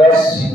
10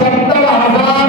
70,000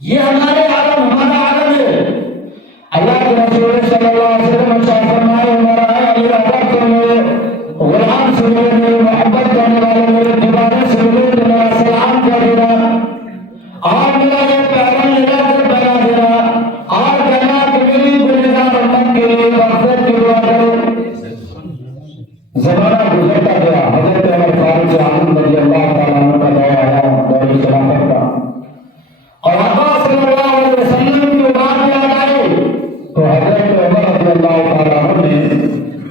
یہ ہمارے عالم ہمارا عالم ہے. اللہ کے رسول صلی اللہ علیہ وسلم ارشاد فرمائے ہمارا ہے علی رضا کے میرے غلام سے میرے محبت کرنے والے میرے دیوانے سے میرے میرا سلام کر دینا اور میرا یہ پیغام لگا کر بنا دینا اور کہنا کہ میری گناہ امت کے لیے مغفرت کی دعا کرو. زمانہ گزرتا گیا. حضرت عمر فاروق اعظم رضی اللہ تعالیٰ عنہ کا دور آیا دور خلافت کا اور آقا صلی اللہ علیہ وسلم کی بات یاد آئی تو حضرت عمر رضی اللہ تعالیٰ عنہ نے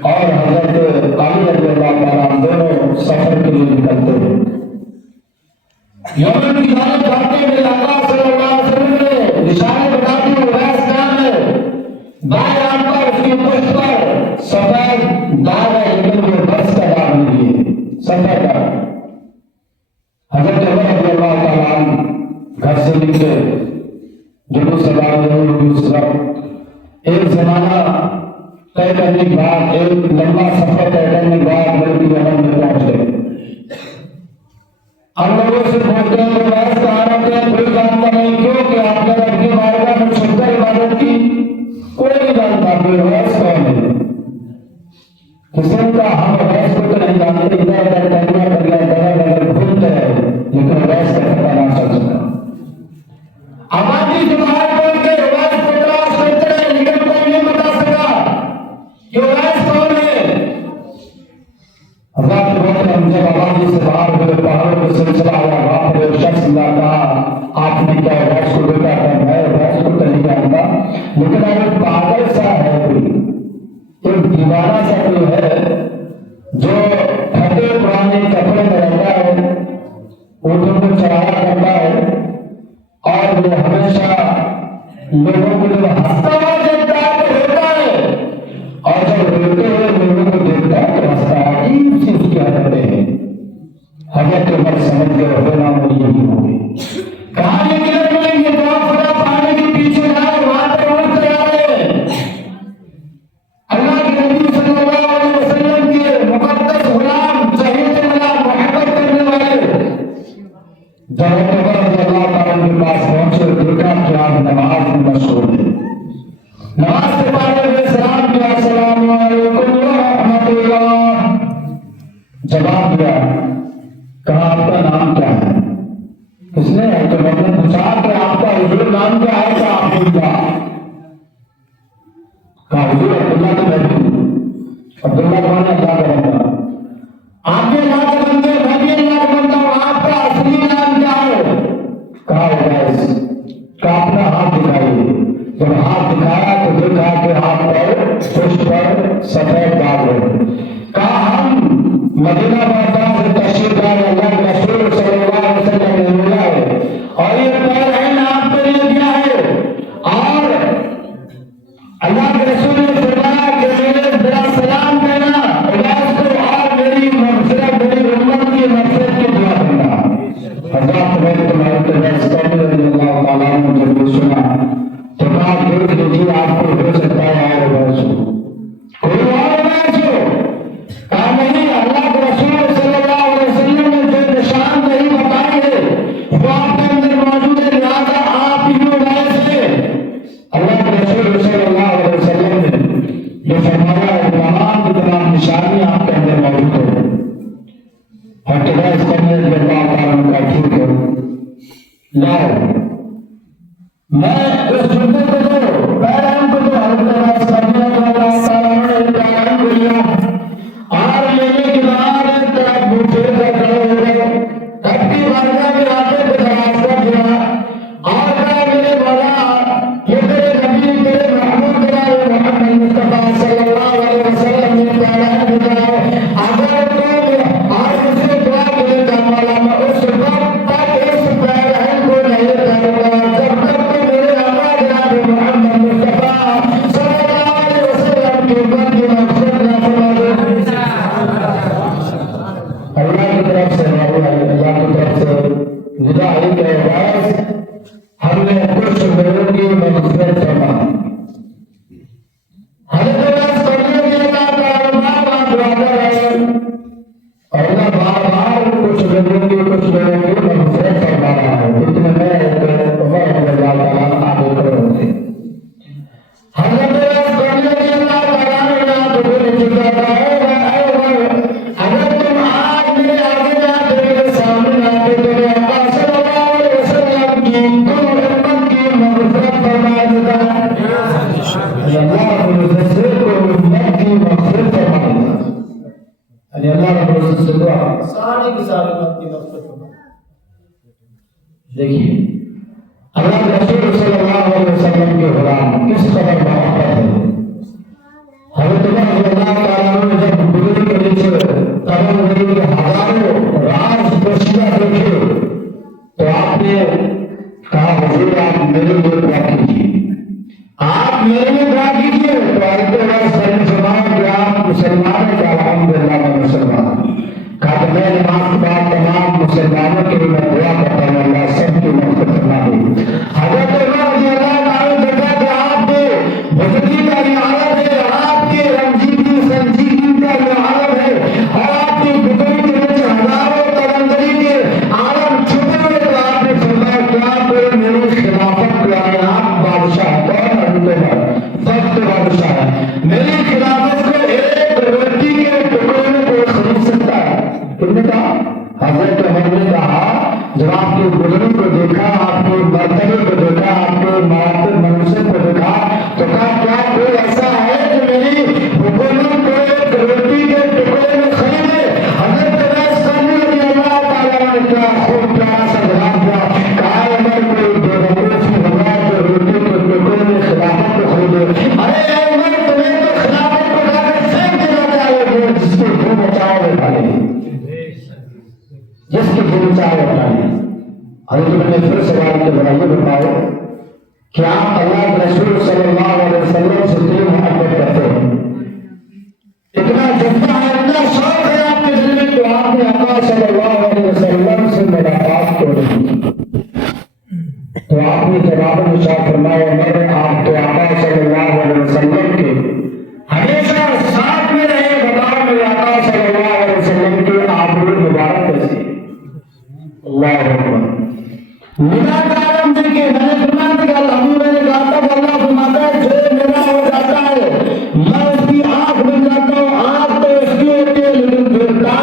اور حضرت علی رضی اللہ تعالیٰ عنہ دونوں سفر کے لیے نکلتے ہیں. یمن کی جانب جاتے ہوئے آقا صلی اللہ علیہ وسلم نے نشانے بتا دی اویس نام ہے بائیں ہاتھ پر اس کی پشت پر سفید داغ ہے لیکن وہ برس کا داغ نہیں ہے سفید داغ. حضرت عمر رضی اللہ تعالیٰ عنہ گھر سے نکلے جلوس سزا ایک زمانہ طے کرنے کے بعد ایک لمبا سفر طے کرنے کے بعد ملکی یمن میں پہنچ گئے. ہم لوگوں سے پوچھتے ہیں کہ ویس کہاں رہتے ہیں کوئی جانتا نہیں کیوں کہ آپ نے رب کی بارگاہ میں چھپ کر عبادت کی کوئی نہیں جانتا کہ ویس کون ہے. کسی کا ہم ویس کو تو نہیں جانتے ادھر ادھر کرنا کر لیا ادھر ادھر گھومتے ہیں لیکن ویس کا پتہ نہ چل سکا. آبادی سے باہر بول کے ویس کو تلاش کرتے رہے لیکن کوئی نہیں بتا سکا کہ ویس کون ہے. حضرت بولتے ہم جب آبادی سے باہر ہوئے پہاڑوں کے سلسلہ ہوا وہاں پر ایک شخص نے کہا آپ نے کیا ویس کو دیکھا تھا. میں ویس کو تو نہیں جانتا لیکن ایک پاگل سا ہے کوئی ایک دیوانہ سا کوئی ہے جو پھٹے پرانے کپڑے میں رہتا ہے اونٹوں کو چرایا کرتا ہے اور وہ ہمیشہ لوگوں کو جب ہنستا ہوا دیکھتا ہے تو روتا ہے اور جب روتے ہوئے لوگوں کو دیکھتا ہے تو ہنستا ہے. عجیب سی اس کی حرکتیں ہیں. حضرت عمر سمجھ گئے ہونا وہ یہی ہوگی. کہاں یہ ملت ملیں گے تو آپ خدا پانے کے پیچھے جائے وہاں پہ اڑ تیارے اللہ کے نبی صلی اللہ علیہ وسلم کے مقدس غلام شہید غلام محبت کرنے والے جب عمر رضی اللہ تعالیٰ کے پاس پہنچے دیکھا کہ آپ نماز میں مشغول ہیں. نماز کے پڑھنے میں سلام کیا السلام علیکم ورحمۃ اللہ. جواب دیا کہا آپ کا نام کیا ہے. اس نے تو میں نے پوچھا کہ آپ کا حضور نام کیا ہے کیا آپ نے کیا کہا حضور عبداللہ کے بیٹھے عبداللہ کون ہے اللہ کا بندہ. آپ کے اللہ کے بندے میں بھی اللہ کا بندہ ہوں آپ کا اصلی نام کیا ہے. کہا ویس. کہا اپنا ہاتھ دکھائیے. جب ہاتھ دکھایا تو دیکھا کہ ہاتھ پر پشت پر سفید داغ ہے. کہا ہم مدینہ بازار سے تشریف لائے اللہ کے رسول صلی اللہ علیہ وسلم نے ملا ہے اور یہ پیر ہے نا آپ کے لیے دیا ہے اور اللہ کے رسول نے فرمایا کہ میرے میرا سلام کہنا ویس کو اور میری مغفرت میری امت کی مغفرت کی دعا کرنا. حضرت میرے تمہارے ویس کرنے رضی اللہ تعالیٰ عنہ جب یہ سنا تو کہا دیکھ لیجیے آپ کو ہو سکتا ہے اور ویس ہو کوئی اور ویس ہو. کہا نہیں اللہ کے رسول صلی اللہ علیہ وسلم نے جو نشان نہیں بتائی ہے وہ آپ کے اندر موجود ہے لہٰذا آپ ہی ویس ہے. اللہ کے رسول صلی اللہ علیہ وسلم نے یہ فرمایا ہے تمام کی تمام نشانیاں آپ کے اندر موجود ہے اور تو ویس کرنے کے اللہ تعالیٰ کا ٹھیک ہے لاؤ میں اس جملے کو جو پیغام کو جو حضرت ویس کرنے کے اللہ تعالیٰ نے پیغام کو لیا اور لینے کے بعد ایک طرف بوٹے سے کھڑے ہو گئے اپنی بارگاہ میں آتے کو دراز کر دیا اور کہا میرے مولا یہ تیرے نبی تیرے محبوب جناب محمد مصطفیٰ صلی اللہ علیہ وسلم نے پیغام بتایا اگر تم آج مجھے دعا کرے گا مولا میں اس وقت تک اس پیغام کو نہیں کروں گا جب تک تو میرے آقا جناب محمد مصطفیٰ صلی اللہ علیہ وسلم کی امت کی مغفرت نہ فرما دے. اللہ کی طرف سے اللہ کی طرف سے ندا علی کے عباس ہم نے کچھ لوگوں کی مغفرت فرما. حضرت ویس کرنے کے اللہ تعالیٰ بار دعا کر رہے ہیں اور اللہ بار بار کچھ لوگوں کی مغفرت فرما رہا ہے. اتنے میں عمر رضی اللہ یعنی اللہ رب العزت سے کوئی امت کی مغفرت فرما دیتا، یعنی اللہ رب العزت سے دعا ساری کی ساری امت کی مغفرت فرما۔ دیکھیے اللہ کے رسول صلی اللہ علیہ وسلم کے غلام کس قدر محبت ہے۔ حضرت عمر رضی اللہ تعالیٰ عنہ نے جب گزر کے نیچے قدم گری کے ہزاروں راز پوشیدہ دیکھے تو آپ نے کہا حضور آپ میرے لیے دعا کیجیے، آپ میرے لیے دعا کیجیے۔ تو حضرت عمر صلی فرمایا کہ آپ مسلمان ہیں؟ الحمدللہ میں مسلمان۔ کہا کہ میں نماز کے بعد تمام مسلمانوں کے لیے میں دعا کرتا ہوں اللہ سب کی مغفرت فرما دے۔ حضرت عمر رضی اللہ تعالیٰ نے دیکھا کہ آپ کے بزرگی کا یہ عالم ہے، آپ کے رنجیدگی سنجیدگی کا یہ عالم ہے، اور آپ کی بزرگی کے نیچے ہزاروں تلنگری کے عالم چھپے ہوئے، تو آپ نے فرمایا کیا کوئی میری خلافت کو یعنی آپ بادشاہ کون سخت بادشاہ ہے، میری خلافت کو ایک روٹی کے ٹکڑے میں کوئی خرید سکتا ہے؟ کس نے کہا؟ حضرت عمر نے کہا جب آپ کے بزرگ کو دیکھا، آپ کے مرتبے کو دیکھا، آپ کے مراتب منصب کو دیکھا تو کہا کیا کوئی ایسا ہے جو میری حکومت کو ایک روٹی کے ٹکڑے میں خریدے؟ حضرت عمر رضی اللہ تعالیٰ نے کیا خوب پیارا سا جواب دیا، کہا اگر کوئی بیوقوف ہوگا تو روٹی کے ٹکڑے میں خلافت کو خریدے۔ ارے عمر تمہیں تو خلافت کو لا کر پھینک دینا چاہیے جس کے گھر بچاؤ میں پڑے، جس کے گھر بچاؤ میں پڑے۔ حضرت عمر نے پھر سوال کے بڑا یہ بتاؤ کیا آپ اللہ کے رسول صلی اللہ علیہ وسلم سے دل محبت کرتے ہیں؟ اتنا جذبہ ہے، اتنا شوق ہے آپ کے دل میں، تو آپ نے آقا صلی اللہ علیہ وسلم سے ملاقات کیوں نہیں کی؟ تو آپ نے جواب میں شاہ فرمایا میں نے آپ کے آقا صلی اللہ علیہ وسلم کے ہمیشہ ساتھ میں رہے، بتاؤ میرے آقا صلی اللہ علیہ وسلم کے آبرو مبارک کیسے؟ اللہ اکبر۔ میرا کارم دیکھیے، میں نے فرمایا کہ ابھی میں نے کہا تھا کہ اللہ فرماتا ہے جو میرا ہو جاتا ہے میں اس کی آنکھ بن جاتا ہوں، آنکھ تو اس کی ہوتی ہے لیکن دیکھتا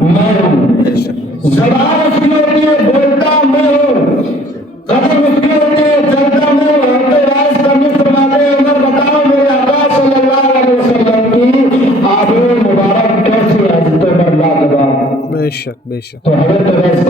میں ہوں، زبان اس کی ہوتی ہے بولتا میں ہوں، قدم اس کی ہوتی ہے چلتا میں ہوں۔ حضرت راز کرنے فرماتے ہیں عمر بتاؤ میرے آقا صلی اللہ علیہ وسلم کی آبرو مبارک کیسی ہے؟ حضرت عمر لاجواب۔ بے شک بے شک۔ تو حضرت رضی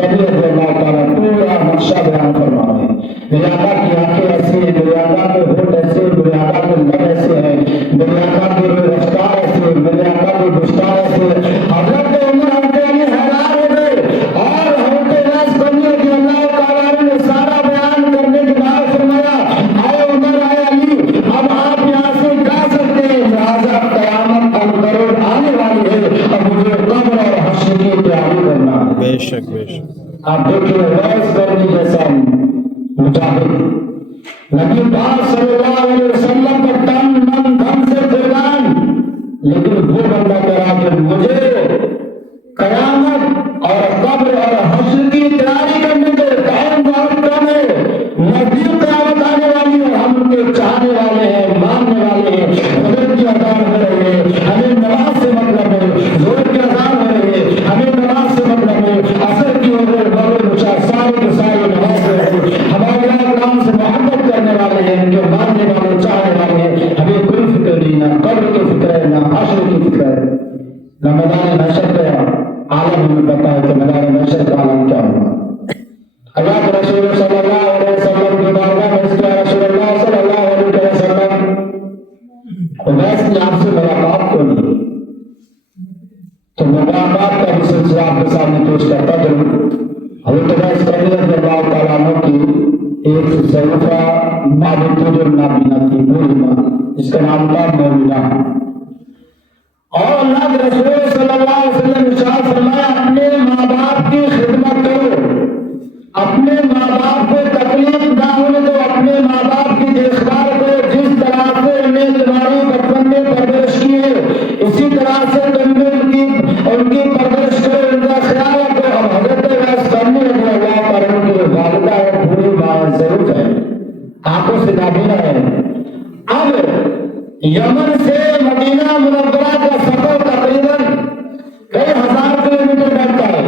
اللہ تعالیٰ پورا نقشہ بیان فرما رہے ہیں، میرے آقا کی آنکھیں ایسی ہیں، میرے آقا کے ہونٹ ایسے ہیں، میرے آقا کے لب ایسے ہیں، میرے آقا کی رفتار ایسے ہے، میرے آقا کی گفتار ایسے ہے۔ حضرت عمر ہم کے لیے حیران ہو گئے، اور حضرت رضی اللہ تعالیٰ نے سارا بیان کرنے کے بعد فرمایا اے عمر اے علی اب آپ یہاں سے جا سکتے ہیں، لہٰذا قیامت القرب آنے والی ہے، اب مجھے قبر اور حشر کی تیاری کرنا ہے۔ بے شک بے شک۔ آپ دیکھیے ویس کرنی جیسا مجاہد نبی پاک صلی اللہ علیہ وسلم کا تن من دھن سے قربان، لیکن وہ بندہ کہا کہ مجھے قیامت اور قبر اور حشر کی تیاری کرنے کے ٹائم بہت کم ہے، نزدیک قیامت آنے والی ہے، ہم ان کے چاہنے والے ہیں، ماننے والے ہیں، فجر کی اذان ہو رہی ہے ہمیں نماز سے مطلب ہے، ظہر کی اذان ہو رہی ہے ہمیں نماز سے مطلب ہے، عصر کی ہو رہی مغرب عشاء سارے کے سارے نماز سے ہے، ہمارے اکرام سے محبت کرنے والے ہیں، ان کے ماننے والے چاہنے والے ہیں، ہمیں کوئی فکر نہیں، نہ قبر کی فکر ہے نہ حشر کی فکر ہے نہ میدان محشر کا عالم ہمیں پتا ہے کہ میدان محشر کا عالم کیا ہوگا۔ اللہ کے رسول صلی اللہ علیہ وسلم کی بارگاہ میں اس کے رسول اللہ صلی اللہ علیہ وسلم ویس نے آپ سے ملاقات کو نہیں، تو ملاقات کا بھی سلسلہ آپ کے سامنے پیش کرتا ضرور۔ حضرت ویس رضی اللہ تعالیٰ عنہ کی ایک ضعیفہ معبود نابینا تھی، مومنہ، جس کا نام تھا مومنہ، اور اللہ کے رسول صلی اللہ علیہ وسلم ارشاد فرمایا اپنے ماں باپ کی خدمت کرو، اپنے ماں باپ کو تکلیف نہ ہونے دو، اپنے ماں باپ کی دیکھ بھال کرو، جس طرح سے انہیں تمہاری بچپن میں پرورش کی ہے اسی طرح سے تم بھی ان کی پرورش کرو، ان کا خیال رکھو۔ اب حضرت ویس کرنی رضی اللہ تعالیٰ کی والدہ ہے، بوڑھی ماں ضرور ہے، آنکھوں سے نابینا ہے۔ اب یمن سے مدینہ منورہ کا سفر تقریباً کئی ہزار کلومیٹر بڑھتا ہے،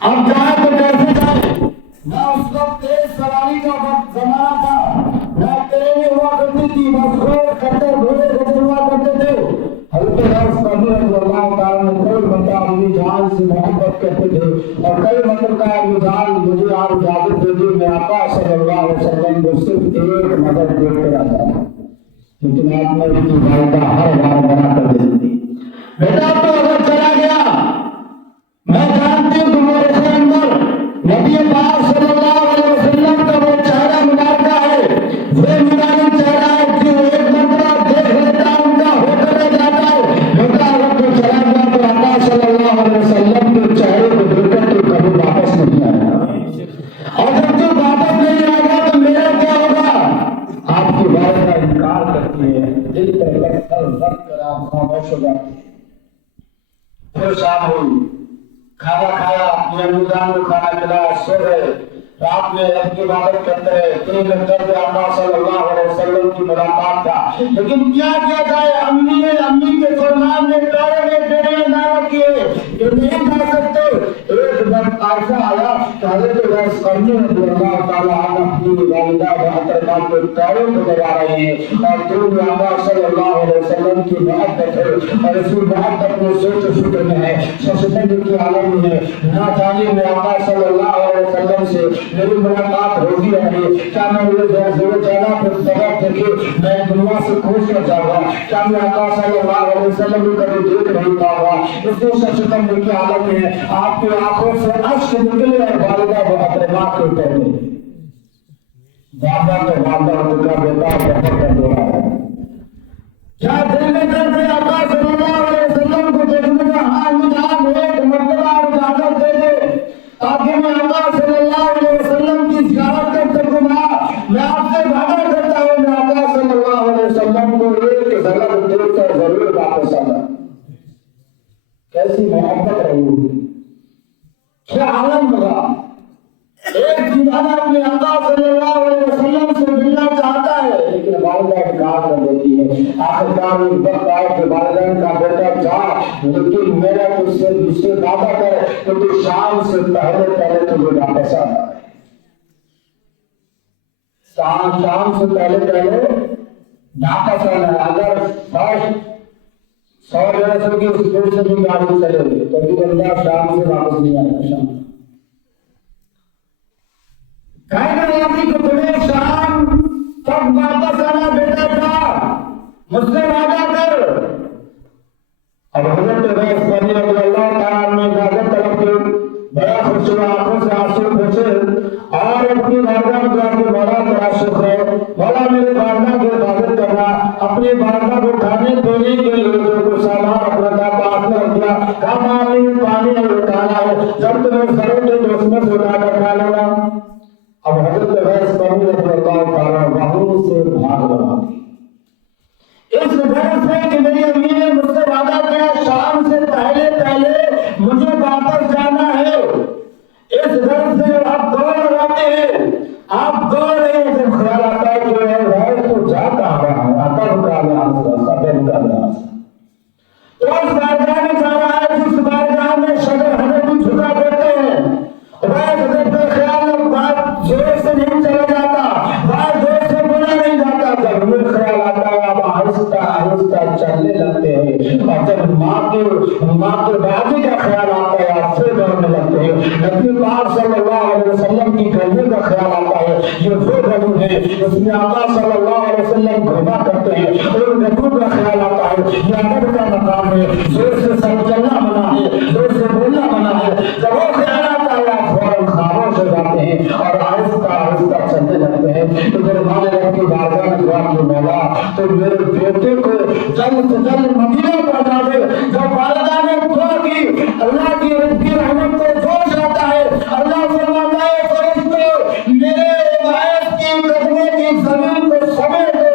اب جائے تو کیسے جائے؟ نہ اس وقت تیز سواری کا زمانہ تھا، نہ ٹرینیں ہوا کرتی تھی، بس روڈ کٹر ایک نظر دیکھ کر آ جاتا، لیکن آپ نے اس کی والدہ ہر بار بنا کر دے دیتی، بیٹا تو اگر چلا گیا میں جانتی ہوں تمہارے سے اندر نبی پاک صلی اللہ علیہ وسلم کا وہ چہرہ مبارکہ ہے، وہ نورانی چہرہ ہے کہ ایک مرتبہ دیکھ لیتا ان کا ہو کر جاتا ہے، بیٹا اگر تو چلا گیا تو آقا صلی اللہ علیہ وسلم کے چہرے کو دیکھ کر تو کبھی واپس نہیں آئے گا، اور جب تو واپس نہیں آئے گا تو میرا کیا ہوگا؟ آپ کی والدہ انکار کرتی ہے، دل پر پتھر رکھ کر آپ خاموش ہو جاتے ہیں۔ پھر شام ہوئی، کھانا کھایا، اپنے امیزان کو کھانا کھلایا، سو گئے، رات میں رب کی عبادت کرتے رہے، 3 گھنٹے میں آقا صلی اللہ علیہ وسلم کی ملاقات تھا، لیکن کیا کیا جائے، امی کے فرمان نے پیارے میں بیڑے نہ کیے کہ نہیں جا سکتے۔ ایک وقت ایسا آیا کہ حضرت عمر کرنے رضی اللہ تعالیٰ عنہ اپنی والدہ محترمہ کے پیروں کو دبا رہے ہیں اور دل میں آقا صلی اللہ علیہ وسلم کی محبت ہے اور اسی محبت میں سوچ و فکر میں ہے، سوچنے کی عالم میں ہے، نہ جانے میں آقا صلی اللہ علیہ وسلم سے میری ملاقات ہوگی یا نہیں، کیا میں ضرور جانا پھر سبق دیکھے میں دنیا سے خوش ہو جاؤں گا، کیا میں آقا صلی اللہ علیہ وسلم کو کبھی دیکھ نہیں پاؤں گا، اس لیے سوچنے کی عالم میں ہے، آپ کی آنکھوں سے اشک نکلے اور والدہ محترمہ کے اوپر میں والدہ کا بیٹا بہت بڑا ہے، کیا دل میں درد ہے آقا صلی اللہ علیہ وسلم کو دیکھنے کا؟ ہاں مجھے ایک مرتبہ اجازت دے دے تاکہ میں آقا صلی اللہ علیہ وسلم کی زیارت کر سکوں گا، میں آپ سے وعدہ کرتا ہوں میں آقا صلی اللہ علیہ وسلم کو ایک جھلک دیکھ کر ضرور واپس آنا۔ کیسی محبت رہی، کیا عالم ہوگا، ایک دیوانہ اپنے آقا صلی اللہ علیہ وسلم سے ملنا چاہتا ہے لیکن والدہ انکار کر دیتی ہے، آخرکار ایک وقت آئے کہ والدین کا بیٹا جا لیکن میرا تجھ سے وعدہ کر کہ تو شام سے پہلے تجھے واپس آنا ہے، شام سے پہلے واپس آنا ہے، اگر فرسٹ 100 جیسے کی اسپیڈ سے بھی گاڑی چلے گی تو بھی بندہ شام سے واپس نہیں آنا، شام کہ تمہیں شام تب واپس آنا بیٹا تھا، مجھ سے وعدہ کر۔ اب حضرت رضی اللہ تعالیٰ نے اجازت طلب کی، بڑا خوش ہوا، آنکھوں سے آنسو پوچھے اور اپنی والدہ کو کہا کہ مولا تیرا شکر ہے، مولا میرے والدہ کی عبادت کرنا، اپنی والدہ کو کھانے پینے کے لیے جو کچھ سامان اپنا تھا پاس میں رکھ دیا، کھانا پانی ہے اٹھانا ہے، جب تمہیں ضرورت ہے تو اس میں سے اٹھا کر کھا لینا۔ اب حضرت رضی اللہ تعالیٰ وہاں سے بھاگ رہا تھی، اس وجہ سے کہ میری امی نے مجھ سے وعدہ کیا شام سے پہلے مجھے واپس جانا ہے، اس وجہ سے آپ دوڑ رہے ہیں، آپ دوڑ رہے ہیں، جب خیال آتا ہے کہ تو جا کہاں رہا ہے، آقا کا لحاظ قدم کا لحاظ تو اس بارگاہ میں جا رہا ہے جس بارگاہ میں شگر حضرت جھکا دیتے ہیں، حضرت کا خیال بات زور سے نہیں چلا جاتا، بات زور سے بولا نہیں جاتا، جب ہمیں خیال آتا ہے آپ آہستہ چلنے لگتے ہیں، اور جب ماں کے بازی کا خیال آتا ہے آپ پھر دوڑنے لگتے ہیں، نبی پاک صلی اللہ علیہ وسلم کی گھومنے کا خیال آتا ہے، یہ وہ گھوم ہے جس میں آقا صلی اللہ علیہ وسلم گھوما کرتے ہیں، اور نبی کا خیال آتا ہے یہ ادب کا مقام ہے، زور سے سب چلنا منع ہے، زور سے بولنا منع ہے، جب وہ خیال آتا ہے آپ فوراً خاموش ہو جاتے ہیں اور آہستہ چلنے لگتے ہیں۔ تو جب ہمارے رب کی بارگاہ میں دعا کی مولا تو میرے بیٹے کو جلد سے جلد مدینہ پہنچا دے، جب والدہ نے دعا کی اللہ کی رحمت کو جوش آتا ہے، اللہ فرماتا ہے فرشتوں میرے عبادت کی قدموں کی زمین کو سمیٹ دو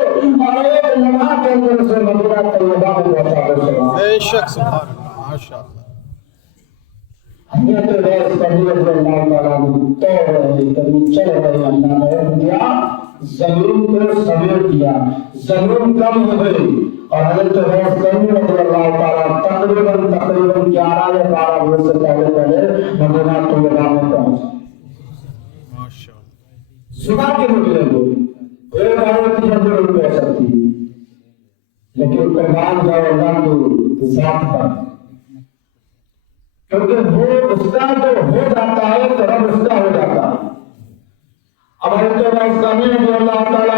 اور ایک لمحہ کے اندر سے مدینہ طیبہ میں پہنچا دو۔ بے شک سبحان اللہ، ماشاء اللہ۔ حضرت رضی اللہ تعالیٰ توڑ رہے کبھی چل رہے، اللہ نے دیا زمین کو سمیٹ دیا، زمین کم ہو گئی اور حضرت رضی اللہ تعالیٰ تقریباً 11 یا 12 بجے سے پہلے مدینہ طیبہ میں پہنچا۔ صبح کے نکلے گئے، ایک عورت کی اندر نہیں پہ سکتی لیکن قربان جاؤ اللہ کی ذات پر، کیونکہ وہ اس کا جو ہو جاتا ہے تو رب اس کا ہو جاتا ہے۔ اب حضرت رضی اللہ تعالیٰ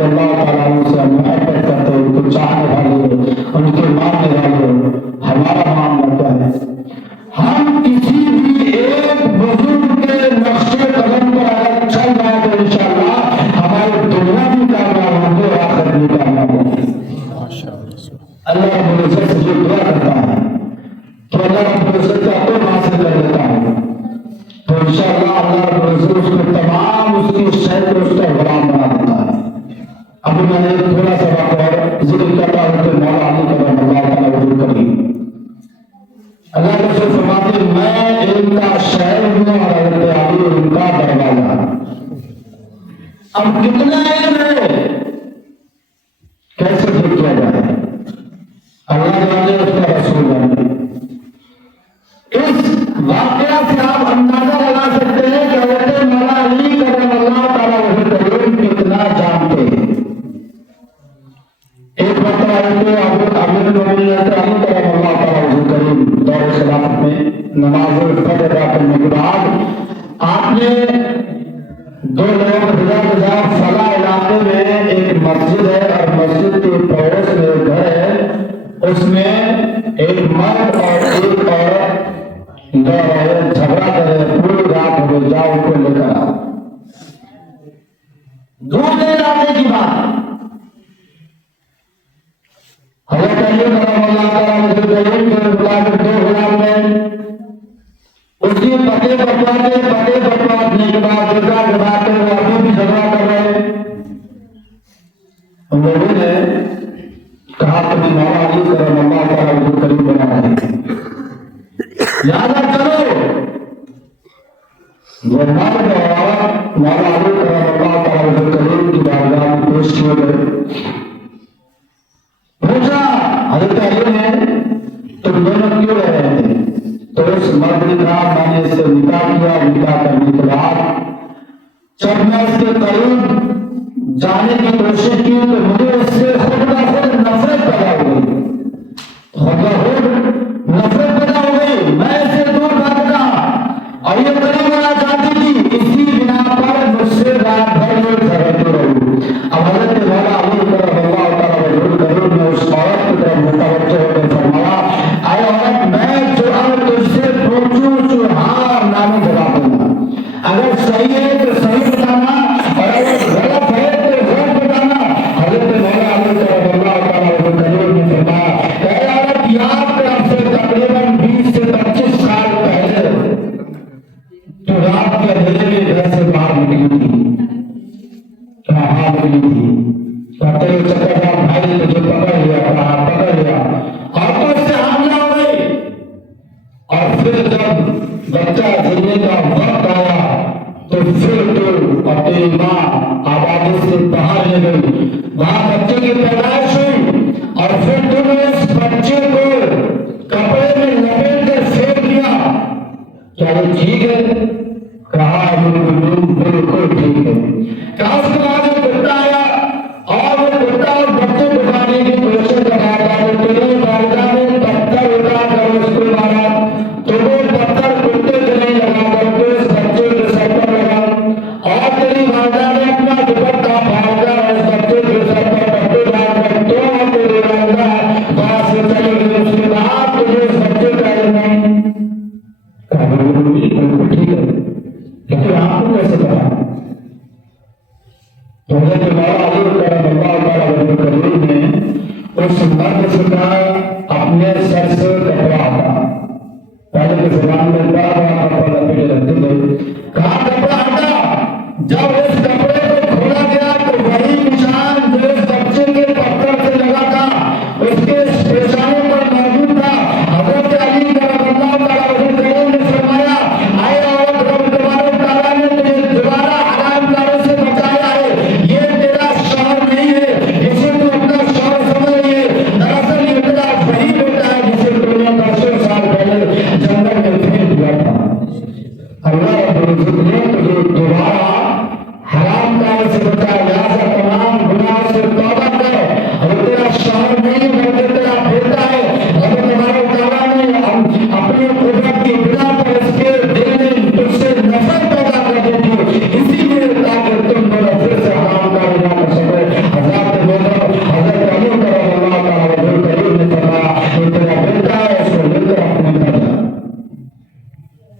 رضی اللہ تعالیٰ عنہ سے محبت کرتے ہیں، ان کو چاہنے والے، ان کے ماننے والے، ہمارا معاملہ کیا ہے؟ ہم کسی بھی ایک بزرگ کے نقش قدم پر اگر چل جائے تو انشاءاللہ ہماری دنیا بھی کامیاب ہوگی اور آخرت بھی کامیاب ہوگی۔ اللہ رب العزت سے جو دعا کرتا ہے تو اللہ رب العزت کا حکم حاصل کر لیتا ہے، تو انشاءاللہ اللہ رب العزت اس کو تمام اس کی شہد کو اس کا غلام بنا دیتا ہے۔ ابھی میں نے تھوڑا سا واقعہ ذکر کرتا ہوں کہ مولا علی کرم اللہ تعالیٰ وجود کریم، اللہ کے رسول فرماتے ہیں میں ان کا شہر ہوں اور حضرت علی ان کا دروازہ۔ اب کتنا علم ہے کیسے ٹھیک کیا جائے؟ اللہ جانے اس کا رسول جانے۔ اس واقعہ سے آپ اندازہ لگا سکتے ہیں کہ حضرت مولا علی کرم اللہ تعالیٰ وجود کریم کتنا جانتے ہیں۔ ایک مرتبہ امیر المومنین حضرت علی کرم اللہ تعالیٰ وجود کریم دور خلافت میں نماز فجر ادا کرنے کے بعد آپ نے دو لوگ رضا فلاں علاقے میں ایک مسجد ہے اور مسجد کے پڑوس میں ایک گھر ہے، اس میں ایک مرد اور ایک عورت دو عورت جھگڑا کرے، پوری رات ہو گئی، جاؤ ان کو لے کر آؤ۔ دوسرے علاقے کی بات، حضرت علی کرم اللہ تعالیٰ وجود کریم کے مطابق دو غلام میں اس کی پتے بٹوانے کے بعد جگہ جگاتے ہوئے ابھی بھی جھگڑا کر رہے ہیں۔ ان لوگوں نے کہا کہ مولا علی کرم اللہ تعالیٰ وجود کریم بنا ہے، لہٰذا چلو وہ مرد اور عورت مولا علی کرم اللہ تعالیٰ وجود کریم کی بارگاہ میں پیش کیے گئے۔ پوچھا حضرت علی نے تم دونوں کیوں رہ رہے تھے؟ تو اس مرد نے کہا میں نے اس سے نکاح کیا، نکاح کرنے کے بعد جب میں اس کے قریب جانے کی کوشش کی تو مجھے اس سے خود بخود نفرت پیدا ہو گئی، میں اس سے دور بھاگا اور یہ قدم آنا چاہتی تھی، اسی بنا پر مجھ سے رات بھر میں جھگڑتی رہی۔ اب حضرت مولا علی کرم اللہ تعالیٰ وجود کریم نے اس عورت کی طرف متوجہ ہو کر فرمایا اے عورت میں جو اب تجھ سے پوچھوں تو ہاں نام جواب دوں گا، اگر صحیح ہے تو صحیح بتانا اور اگر غلط ہے تو غلط بتانا۔ حضرت مولا علی کرم اللہ تعالیٰ وجود کریم نے فرمایا اے عورت یاد کر اب سے تقریباً 20 سے 25 سال پہلے تو رات کے اندھیرے میں گھر سے باہر نکلی تھی، کہاں نکلی تھی؟ کہتے ہیں چچا جان بھائی تجھے پکڑ لیا، کہاں پکڑ لیا اور تو اس سے حاملہ ہو گئی، اور پھر جب بچہ جننے کا وقت آیا تو پھر تو اپنی ماں آبادی سے باہر لے گئی، وہاں بچے کی پیدائش ہوئی اور پھر تم نے اس بچے کو کپڑے میں لپیٹ کر پھینک دیا، کیا یہ ٹھیک ہے؟ کہا بالکل ٹھیک ہے۔ کہا اس کے بعد